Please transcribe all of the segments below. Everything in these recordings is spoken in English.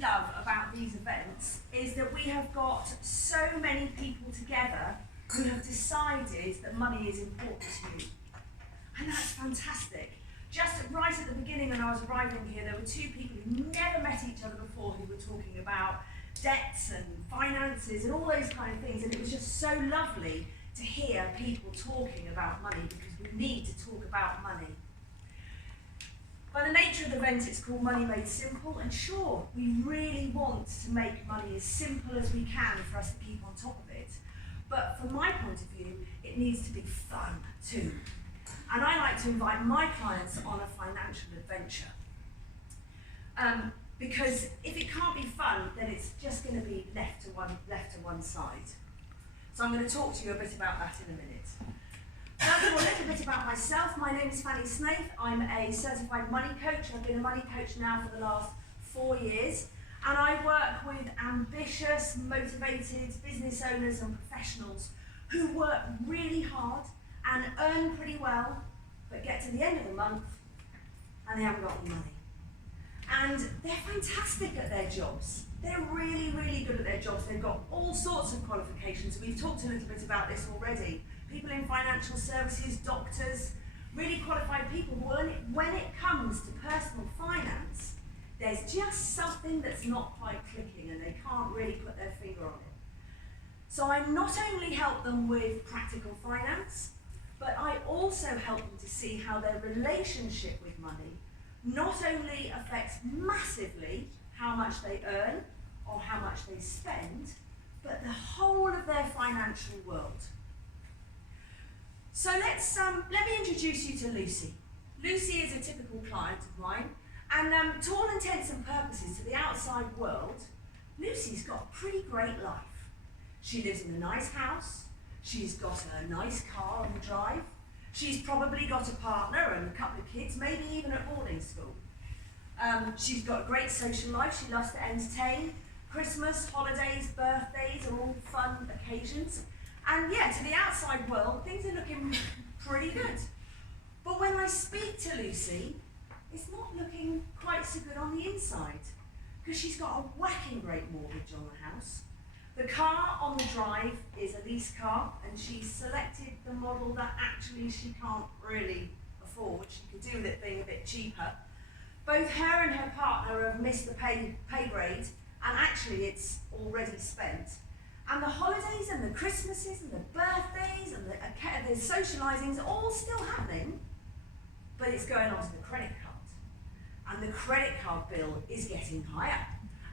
love about these events is that we have got so many people together who have decided that money is important to you. And that's fantastic. Just right at the beginning when I was arriving here, there were two people who never met each other before who were talking about debts and finances and all those kind of things, and it was just so lovely to hear people talking about money, because we need to talk about money. By the nature of the event, it's called Money Made Simple, and sure, we really want to make money as simple as we can for us to keep on top of it. But from my point of view, it needs to be fun too. And I like to invite my clients on a financial adventure. Because if it can't be fun, then it's just going to be left to one side. So I'm going to talk to you a bit about that in a minute. First of all, a little bit about myself. My name is Fanny Snaith. I'm a certified money coach. I've been a money coach now for the last 4 years. And I work with ambitious, motivated business owners and professionals who work really hard and earn pretty well, but get to the end of the month and they haven't got any money. And they're fantastic at their jobs. They're really, really good at their jobs. They've got all sorts of qualifications. We've talked a little bit about this already. People in financial services, doctors, really qualified people who, when it comes to personal finance, there's just something that's not quite clicking and they can't really put their finger on it. So I not only help them with practical finance, but I also help them to see how their relationship with money not only affects massively how much they earn or how much they spend, but the whole of their financial world. So let me introduce you to Lucy. Lucy is a typical client of mine, and to all intents and purposes, to the outside world, Lucy's got a pretty great life. She lives in a nice house, she's got a nice car on the drive, she's probably got a partner and a couple of kids, maybe even at boarding school. She's got a great social life, she loves to entertain. Christmas, holidays, birthdays are all fun occasions. And yeah, to the outside world, things are looking pretty good. But when I speak to Lucy, it's not looking quite so good on the inside, because she's got a whacking great mortgage on the house. The car on the drive is a lease car, and she's selected the model that actually she can't really afford. She could do with it being a bit cheaper. Both her and her partner have missed the pay grade, and actually it's already spent. And the holidays and the Christmases and the birthdays and the socialising is all still happening, but it's going onto the credit card. And the credit card bill is getting higher.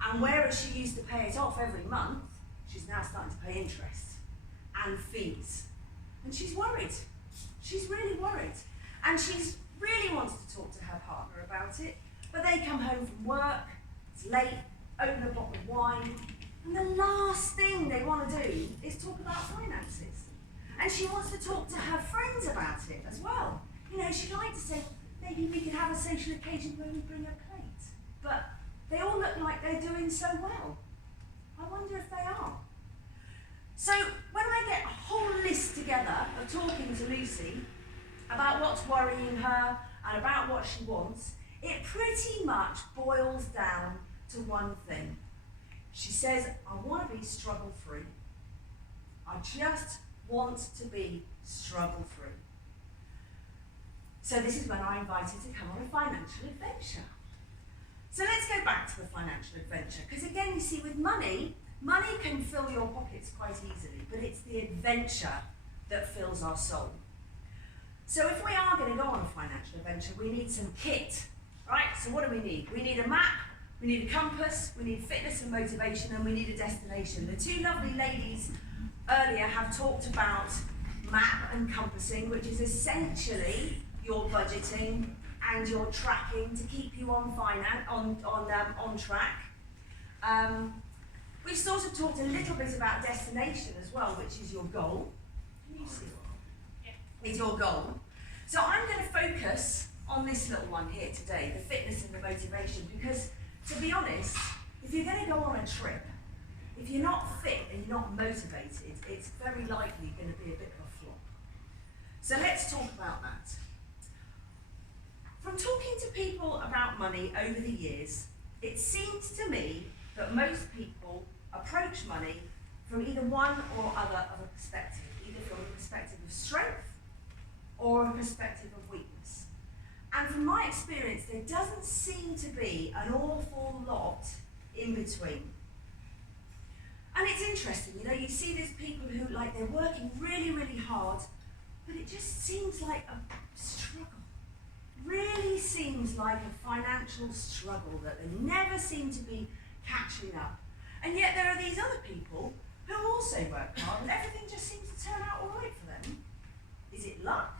And whereas she used to pay it off every month, she's now starting to pay interest and fees. And she's worried. She's really worried. And she's really wants to talk to her partner about it, but they come home from work, it's late, open a bottle of wine, and the last thing they want to do is talk about finances. And she wants to talk to her friends about it as well. You know, she'd like to say, maybe we could have a social occasion where we bring a plate. But they all look like they're doing so well. I wonder if they are. So when I get a whole list together of talking to Lucy about what's worrying her and about what she wants, it pretty much boils down to one thing. She says, I want to be struggle-free. I just want to be struggle-free. So this is when I invited her to come on a financial adventure. So let's go back to the financial adventure, because again, you see, with money can fill your pockets quite easily, but it's the adventure that fills our soul. So if we are going to go on a financial adventure, we need some kit, right? So what do we need? We need a map, we need a compass, we need fitness and motivation, and we need a destination. The two lovely ladies earlier have talked about map and compassing, which is essentially your budgeting and your tracking to keep you on track. We've sort of talked a little bit about destination as well, which is your goal. Can you see it? Is your goal. So I'm going to focus on this little one here today, the fitness and the motivation, because to be honest, if you're going to go on a trip, if you're not fit and you're not motivated, it's very likely going to be a bit of a flop. So let's talk about that. From talking to people about money over the years, It seems to me that most people approach money from either one or other of a perspective, either from a perspective of strength or a perspective of weakness. And from my experience, there doesn't seem to be an awful lot in between. And it's interesting, you see these people who, like, they're working really, really hard, but it just seems like a struggle. Really seems like a financial struggle that they never seem to be catching up. And yet there are these other people who also work hard and everything just seems to turn out all right for them. Is it luck?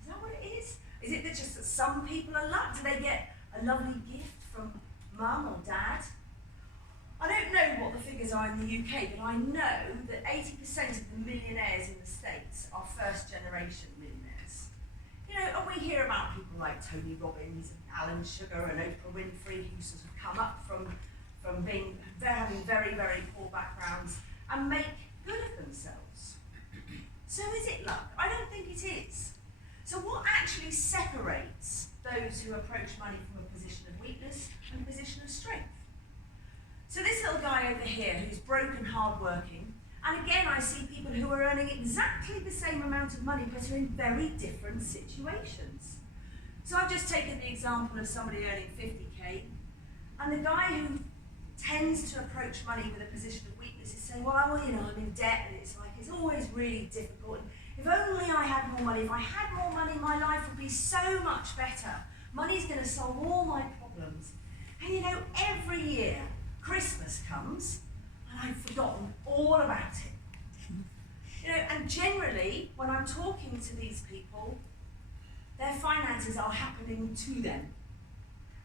Is that what it is? Is it just that some people are luck? Do they get a lovely gift from mum or dad? I don't know what the figures are in the UK, but I know that 80% of the millionaires in the States are first generation millionaires. And we hear about people like Tony Robbins and Alan Sugar and Oprah Winfrey who sort of come up from having very, very poor backgrounds and make good of themselves. So is it luck? I don't think it is. So what actually separates those who approach money from a position of weakness and a position of strength? So this little guy over here who's broke and hardworking, and again I see people who are earning exactly the same amount of money but are in very different situations. So I've just taken the example of somebody earning 50k, and the guy who tends to approach money with a position of weakness is saying, well, I'm in debt and it's always really difficult. If only I had more money, if I had more money, my life would be so much better. Money's going to solve all my problems. And every year, Christmas comes, and I've forgotten all about it. And generally, when I'm talking to these people, their finances are happening to them.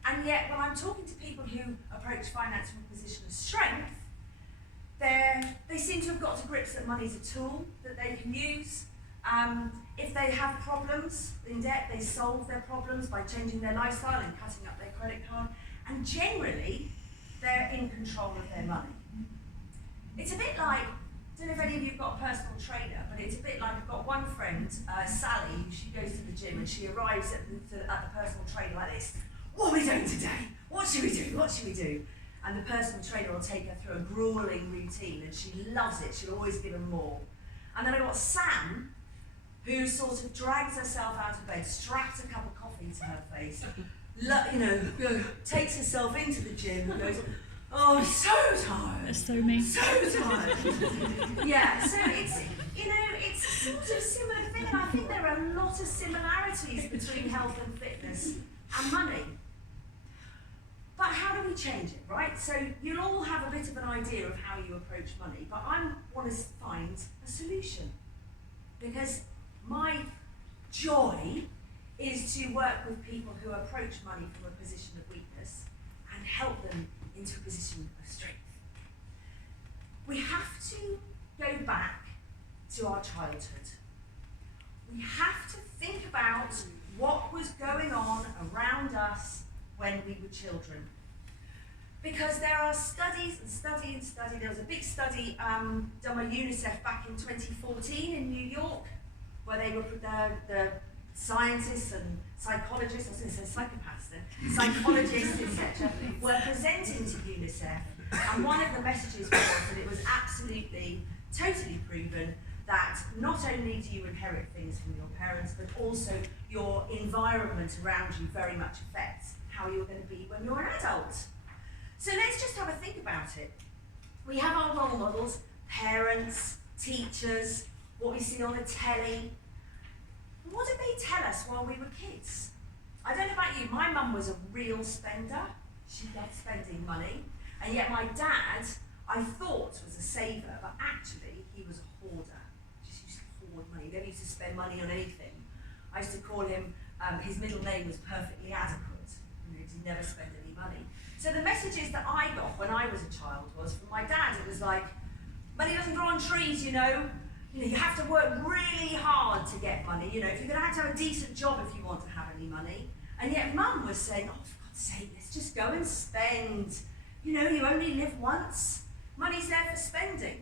And yet, when I'm talking to people who approach finance from a position of strength, they seem to have got to grips that money's a tool that they can use. If they have problems in debt, they solve their problems by changing their lifestyle and cutting up their credit card. And generally, they're in control of their money. It's a bit like, I don't know if any of you have got a personal trainer, but it's a bit like I've got one friend, Sally, she goes to the gym and she arrives at the personal trainer like this. What are we doing today? What should we do? What should we do? And the personal trainer will take her through a grueling routine and she loves it. She'll always give her more. And then I've got Sam, who sort of drags herself out of bed, straps a cup of coffee to her face, takes herself into the gym and goes, oh, I'm so tired. That's so me. So tired. Yeah, so it's a sort of similar thing. And I think there are a lot of similarities between health and fitness and money. But how do we change it, right? So you'll all have a bit of an idea of how you approach money, but I want to find a solution. Because my joy is to work with people who approach money from a position of weakness and help them into a position of strength. We have to go back to our childhood. We have to think about what was going on around us when we were children. Because there are studies and study. There was a big study done by UNICEF back in 2014 in New York, where they were the scientists and psychologists, I was going to say psychopaths then, psychologists, etc., were presenting to UNICEF. And one of the messages was that it was absolutely, totally proven that not only do you inherit things from your parents, but also your environment around you very much affects how you're going to be when you're an adult. So let's just have a think about it. We have our role models, parents, teachers, what we see on the telly. What did they tell us while we were kids? I don't know about you, my mum was a real spender. She loved spending money. And yet my dad, I thought, was a saver, but actually he was a hoarder. Just used to hoard money. He never used to spend money on anything. I used to call him, his middle name was Perfectly Adequate. He never spent any money. So the messages that I got when I was a child was from my dad. It was like, money doesn't grow on trees, you have to work really hard to get money. If you're going to have a decent job if you want to have any money. And yet Mum was saying, oh, for God's sake, let's just go and spend. You only live once. Money's there for spending.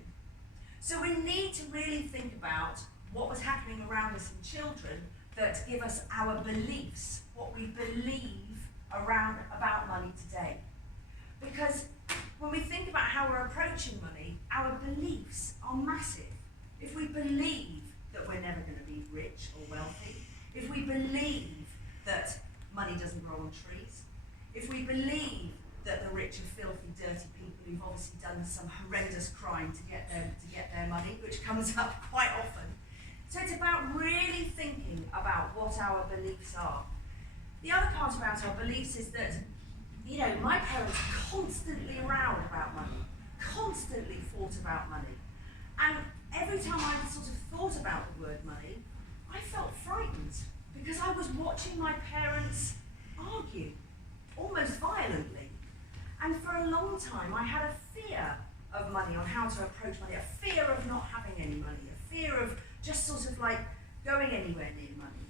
So we need to really think about what was happening around us in children that give us our beliefs, what we believe about money today. Because when we think about how we're approaching money, our beliefs are massive. If we believe that we're never going to be rich or wealthy, if we believe that money doesn't grow on trees, if we believe that the rich are filthy, dirty people who've obviously done some horrendous crime to get their money, which comes up quite often. So it's about really thinking about what our beliefs are. The other part about our beliefs is that, you know, my parents constantly rowed about money, constantly thought about money. And every time I sort of thought about the word money, I felt frightened because I was watching my parents argue, almost violently. And for a long time, I had a fear of money, on how to approach money, a fear of not having any money, a fear of just sort of like going anywhere near money.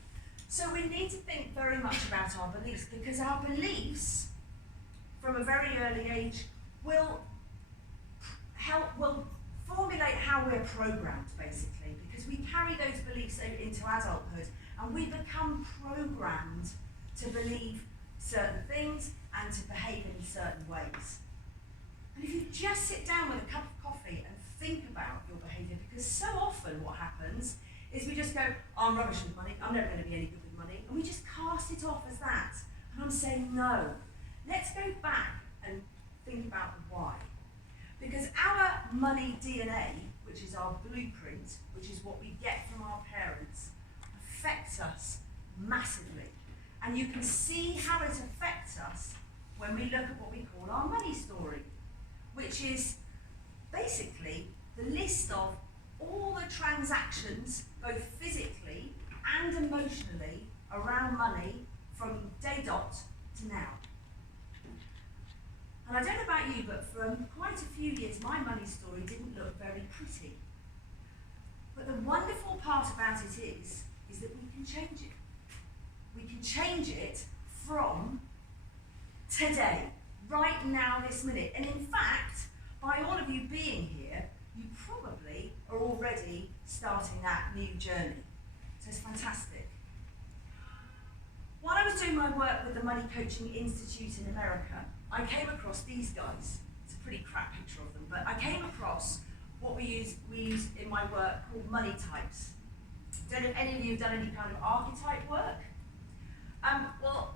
So we need to think very much about our beliefs, because our beliefs from a very early age will formulate how we're programmed, basically, because we carry those beliefs into adulthood and we become programmed to believe certain things and to behave in certain ways. And if you just sit down with a cup of coffee and think about your behaviour, because so often what happens is we just go, oh, I'm rubbish with money, I'm never going to be any good with money, and we just cast it off as that. And I'm saying no. Let's go back and think about the why. Because our money DNA, which is our blueprint, which is what we get from our parents, affects us massively. And you can see how it affects us when we look at what we call our money story, which is basically the list of all the transactions, both physically and emotionally, around money from day dot to now. And I don't know about you, but for quite a few years, my money story didn't look very pretty. But the wonderful part about it is that we can change it. We can change it from today, right now, this minute. And in fact, by all of you being here, you probably are already starting that new journey. So it's fantastic. While I was doing my work with the Money Coaching Institute in America, I came across these guys. It's a pretty crap picture of them, but I came across what we use in my work called money types. Don't know if any of you have done any kind of archetype work. Well,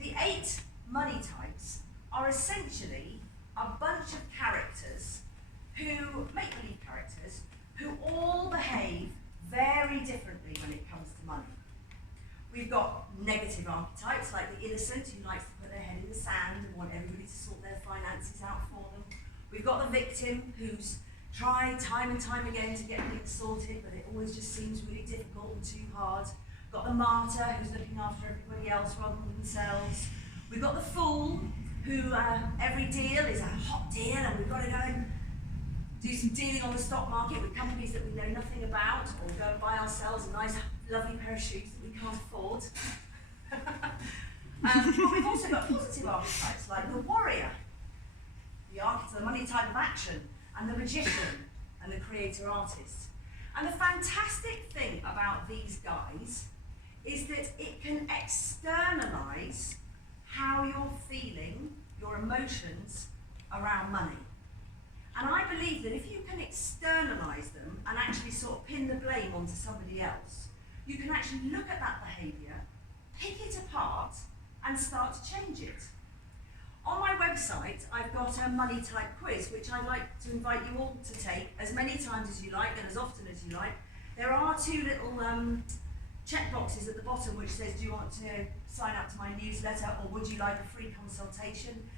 the 8 money types are essentially a bunch of characters who, make-believe characters, who all behave very differently when it comes to money. We've got negative archetypes, like the innocent who likes to put their head in the sand and want everybody to sort their finances out for them. We've got the victim who's tried time and time again to get things sorted, but it always just seems really difficult and too hard. We've got the martyr who's looking after everybody else rather than themselves. We've got the fool who every deal is a hot deal and we've got to go and do some dealing on the stock market with companies that we know nothing about, or go and buy ourselves a nice lovely pair of shoes that we can't afford. But we've also got positive archetypes like the warrior, the money type of action, and the magician, and the creator artist. And the fantastic thing about these guys is that it can externalize how you're feeling, your emotions around money. And I believe that if you can externalize them and actually sort of pin the blame onto somebody else, you can actually look at that behavior, pick it apart, and start to change it. On my website, I've got a money type quiz, which I'd like to invite you all to take as many times as you like and as often as you like. There are 2 little check boxes at the bottom which says, do you want to sign up to my newsletter, or would you like a free consultation?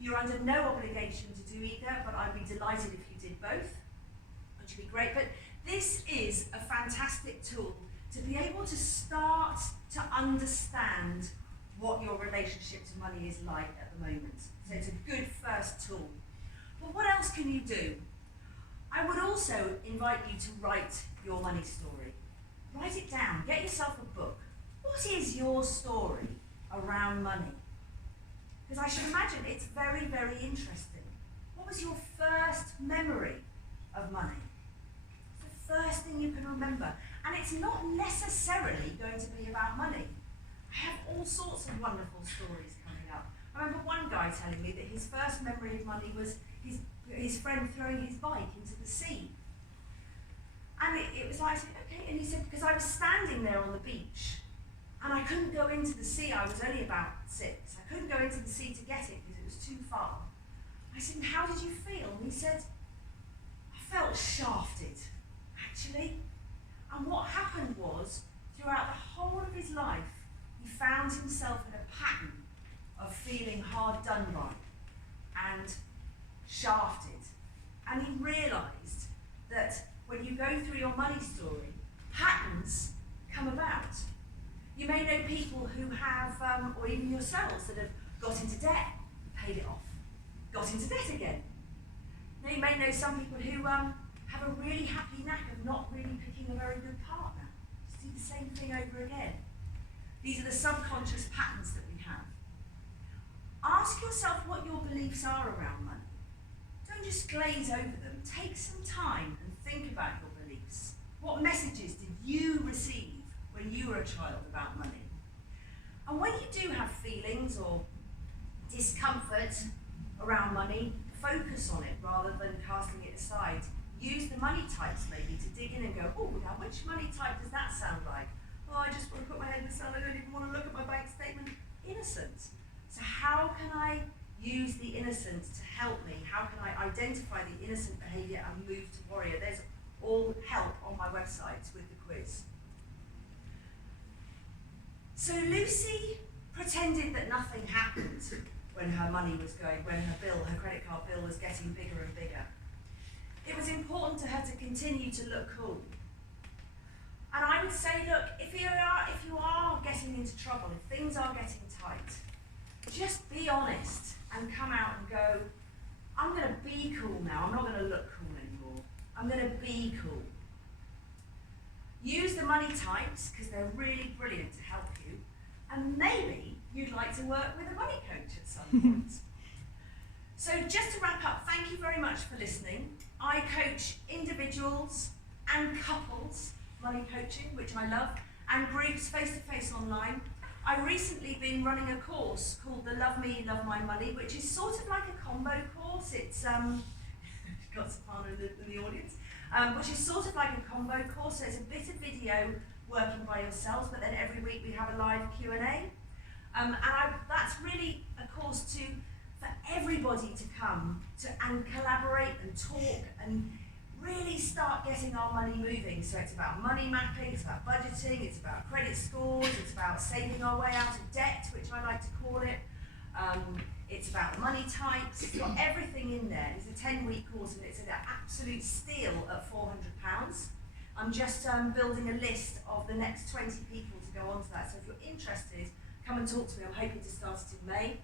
You're under no obligation to do either, but I'd be delighted if you did both, which would be great. But this is a fantastic tool to be able to start to understand what your relationship to money is like at the moment. So it's a good first tool. But what else can you do? I would also invite you to write your money story. Write it down, get yourself a book. What is your story around money? Because I should imagine it's very, very interesting. What was your first memory of money? It's the first thing you can remember. And it's not necessarily going to be about money. I have all sorts of wonderful stories coming up I remember one guy telling me that his first memory of money was his friend throwing his bike into the sea. And it was like, okay, and he said, because I was standing there on the beach, and I couldn't go into the sea, I was only about 6. I couldn't go into the sea to get it because it was too far. I said, and how did you feel? And he said, I felt shafted, actually. And what happened was, throughout the whole of his life, he found himself in a pattern of feeling hard done by and shafted. And he realised that when you go through your money story, patterns come about. You may know people who have, or even yourselves, that have got into debt, paid it off, got into debt again. Now you may know some people who have a really happy knack of not really picking a very good partner. Just do the same thing over again. These are the subconscious patterns that we have. Ask yourself what your beliefs are around money. Don't just glaze over them. Take some time and think about your beliefs. What messages did you receive when you were a child about money? And when you do have feelings or discomfort around money, focus on it rather than casting it aside. Use the money types maybe to dig in and go, oh, now which money type does that sound like? Oh, I just want to put my head in the sand, I don't even want to look at my bank statement. Innocent. So how can I use the innocent to help me? How can I identify the innocent behaviour and move to warrior? There's all help on my website with the quiz. So Lucy pretended that nothing happened when her money was going, when her credit card bill was getting bigger and bigger. It was important to her to continue to look cool. And I would say, look, if you are getting into trouble, if things are getting tight, just be honest and come out and go, I'm going to be cool now. I'm not going to look cool anymore. I'm going to be cool. Use the money types because they're really brilliant to help you. And maybe you'd like to work with a money coach at some point. So just to wrap up, thank you very much for listening. I coach individuals and couples money coaching, which I love, and groups face-to-face online. I've recently been running a course called the Love Me, Love My Money, which is sort of like a combo course. It's got Sophana in the audience, which is sort of like a combo course. So it's a bit of video working by yourselves, but then every week we have a live Q&A. That's really a course for everybody to come and collaborate and talk and really start getting our money moving. So it's about money mapping, it's about budgeting, it's about credit scores, it's about saving our way out of debt, which I like to call it. It's about money types. It's got everything in there. It's a 10-week course and it's an absolute steal at £400. I'm just building a list of the next 20 people to go onto that. So if you're interested, come and talk to me. I'm hoping to start it in May.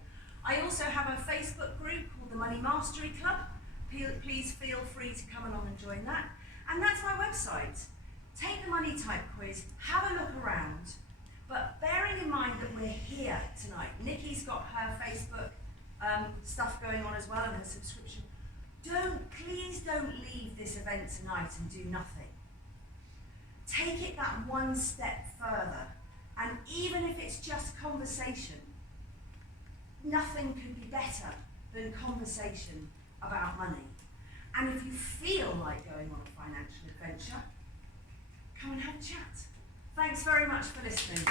I also have a Facebook group called the Money Mastery Club. Please feel free to come along and join that. And that's my website. Take the money type quiz, have a look around, but bearing in mind that we're here tonight, Nikki's got her Facebook stuff going on as well and her subscription. Please don't leave this event tonight and do nothing. Take it that one step further, and even if it's just conversation, nothing could be better than conversation about money. And if you feel like going on a financial adventure, come and have a chat. Thanks very much for listening.